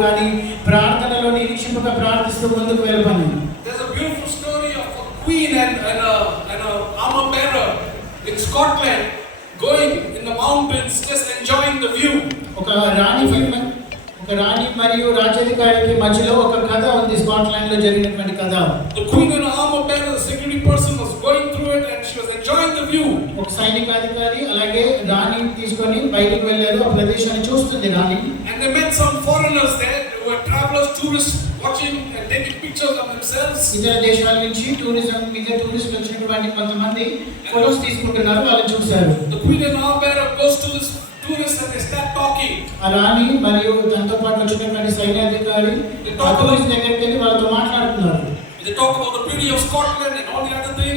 కానీ ప్రార్థనలో నిరీక్షింపక ప్రార్థిస్తూ ముందుకు వెళ్ళమని There's a beautiful story of a queen and, and, a, and a armor bearer in Scotland going in the mountains just enjoying the view. ఒక రాణి ఒక రాణి మరియు రాజ్యాధికారికి మధ్యలో ఒక కథ ఉంది స్కాట్లాండ్లో జరిగినటువంటి కథ The queen and armor bearer, the security person, was enjoying the view. ఒక సైనికాధికారి అలాగే రాణి తీసుకొని బయటికి వెళ్ళారు ఆ ప్రదేశాన్ని చూస్తుంది రాణి And they met some foreigners there who were travelers, tourists, watching and taking pictures of themselves. ఇతర దేశాల నుంచి టూరిజం మీద టూరిస్ట్ వచ్చినటువంటి కొంతమంది ఫొటోస్ తీసుకుంటున్నారు వాళ్ళని చూశారు The queen and armor bearer goes to this tourist and they start talking. ఆ రాణి మరియు తనతో పాటు వచ్చినటువంటి సైన్యాధికారి ఆ టూరిస్ట్ దగ్గరికి వెళ్ళి వాళ్ళతో మాట్లాడుతున్నారు They talk about the beauty of Scotland and all the other things.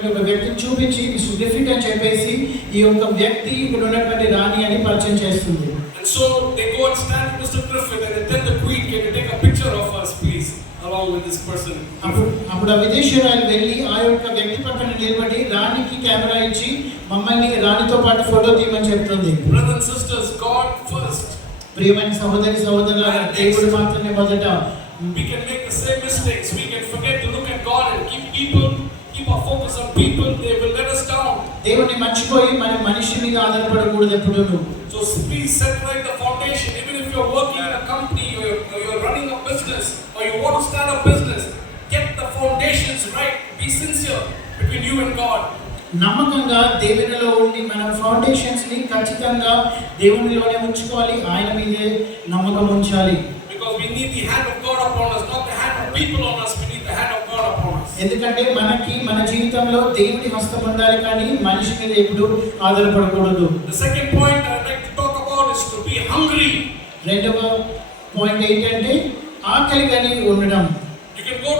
ఉన్నటువంటి వ్యక్తిని చూపించి ఇది సుదీఫిట్ అని చెప్పేసి ఈ యొక్క వ్యక్తి ఇక్కడ ఉన్నటువంటి రాణి అని పరిచయం చేస్తుంది. So they take a picture of us please along person అప్పుడు అప్పుడు ఆ విదేశీయురాలు వెళ్ళి ఆ యొక్క వ్యక్తి పక్కన నిలబడి రాణికి కెమెరా ఇచ్చి మమ్మల్ని రాణితో పాటు ఫోటో తీయమని చెప్తుంది. బ్రదర్ ఫస్ట్ ప్రియమైన సహోదరి సహోదరులారా మాత్రమే మొదట we can make the same mistakes we keep our focus on people. They will let us down. దేవుడిని మర్చిపోయి మనం మనిషి మీద ఆధారపడకూడదు ఎప్పుడు So please set right the foundation. Even if you're working in a company or you're, or you're running a business or you want to start a business, get the foundations right. Be sincere between you and God. నమ్మకంగా దేవునిలో ఉండి మన foundations ని ఖచ్చితంగా దేవునిలోనే ఉంచుకోవాలి ఆయన మీదే నమ్మకం ఉంచాలి Because we need the hand of God upon us, not the hand of people on ఎందుకంటే మనకి మన జీవితంలో దేవుని హస్తం ఉండాలి కానీ మనిషి మీద ఎప్పుడు ఆధారపడకూడదు. Second point talk about is to be hungry point ఏంటంటే ఆకలి కలిగి ఉండడం యు కెన్ గో